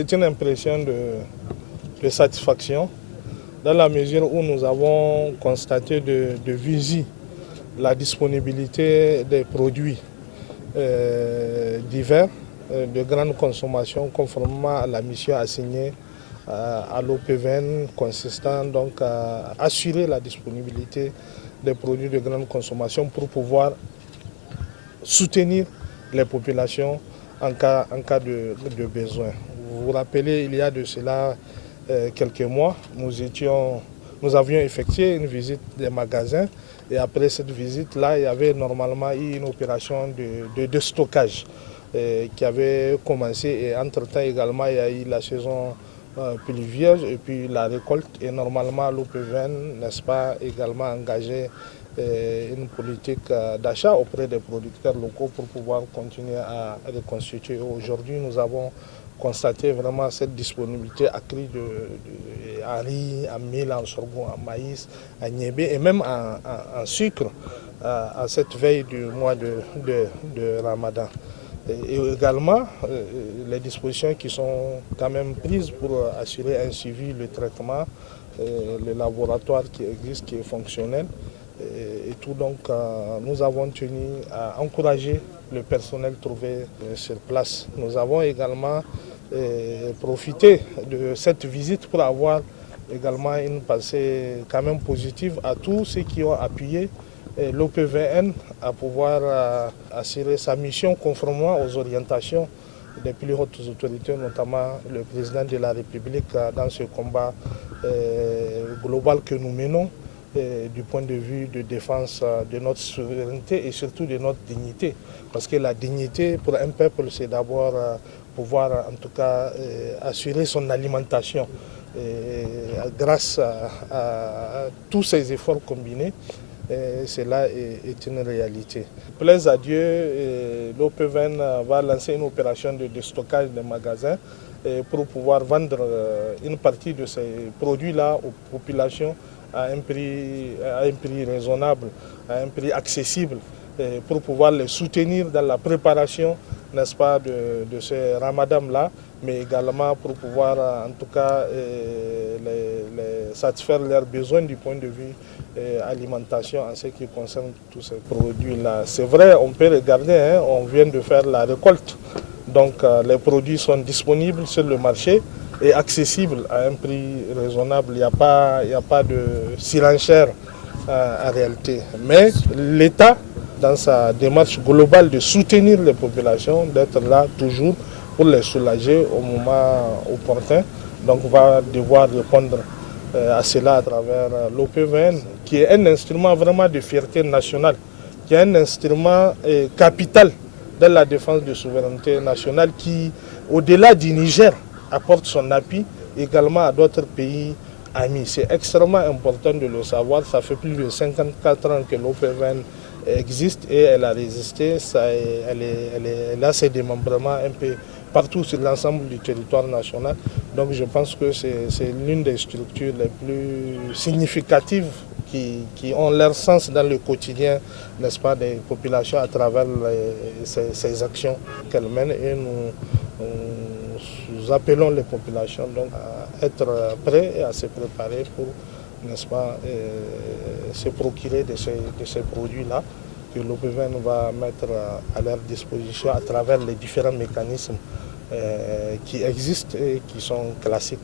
C'est une impression de satisfaction dans la mesure où nous avons constaté de visu la disponibilité des produits divers de grande consommation conformément à la mission assignée à l'OPVN consistant donc à assurer la disponibilité des produits de grande consommation pour pouvoir soutenir les populations en cas de besoin. Vous vous rappelez, il y a de cela quelques mois, nous avions effectué une visite des magasins et après cette visite-là, il y avait normalement eu une opération de stockage qui avait commencé et entre-temps également il y a eu la saison pluvieuse et puis la récolte et normalement l'OPVN, n'est-ce pas, également engagé une politique d'achat auprès des producteurs locaux pour pouvoir continuer à reconstituer. Aujourd'hui, nous avons constaté vraiment cette disponibilité accrue en riz, en mil, en sorgho, en maïs, en niébé et même en sucre à cette veille du mois de Ramadan. Et également les dispositions qui sont quand même prises pour assurer un suivi, le traitement, le laboratoire qui existe, qui est fonctionnel. Et tout, donc nous avons tenu à encourager le personnel trouvé sur place. Nous avons également profité de cette visite pour avoir également une pensée quand même positive à tous ceux qui ont appuyé l'OPVN à pouvoir assurer sa mission conformément aux orientations des plus hautes autorités, notamment le président de la République dans ce combat global que nous menons du point de vue de défense de notre souveraineté et surtout de notre dignité. Parce que la dignité pour un peuple, c'est d'abord pouvoir en tout cas assurer son alimentation. Grâce à tous ces efforts combinés, cela est une réalité. Plaise à Dieu, l'OPVN va lancer une opération de stockage des magasins pour pouvoir vendre une partie de ces produits-là aux populations à un prix raisonnable, à un prix accessible, pour pouvoir les soutenir dans la préparation, n'est-ce pas, de ce ramadan-là, mais également pour pouvoir en tout cas les satisfaire leurs besoins du point de vue alimentation en ce qui concerne tous ces produits-là. C'est vrai, on peut regarder, hein, on vient de faire la récolte, donc les produits sont disponibles sur le marché et accessibles à un prix raisonnable. Il n'y a pas de surenchère en réalité. Mais l'État, dans sa démarche globale de soutenir les populations, d'être là toujours pour les soulager au moment opportun, donc va devoir répondre à cela à travers l'OPVN, qui est un instrument vraiment de fierté nationale, qui est un instrument capital dans la défense de souveraineté nationale, qui, au-delà du Niger, apporte son appui également à d'autres pays amis. C'est extrêmement important de le savoir. Ça fait plus de 54 ans que l'OPVN existe et elle a résisté. Elle a ses démembrements un peu partout sur l'ensemble du territoire national. Donc je pense que c'est l'une des structures les plus significatives qui ont leur sens dans le quotidien, n'est-ce pas, des populations à travers ces actions qu'elles mènent. Et nous appelons les populations donc à être prêts et à se préparer pour, n'est-ce pas, se procurer de ces produits-là que l'OPVN va mettre à leur disposition à travers les différents mécanismes qui existent et qui sont classiques.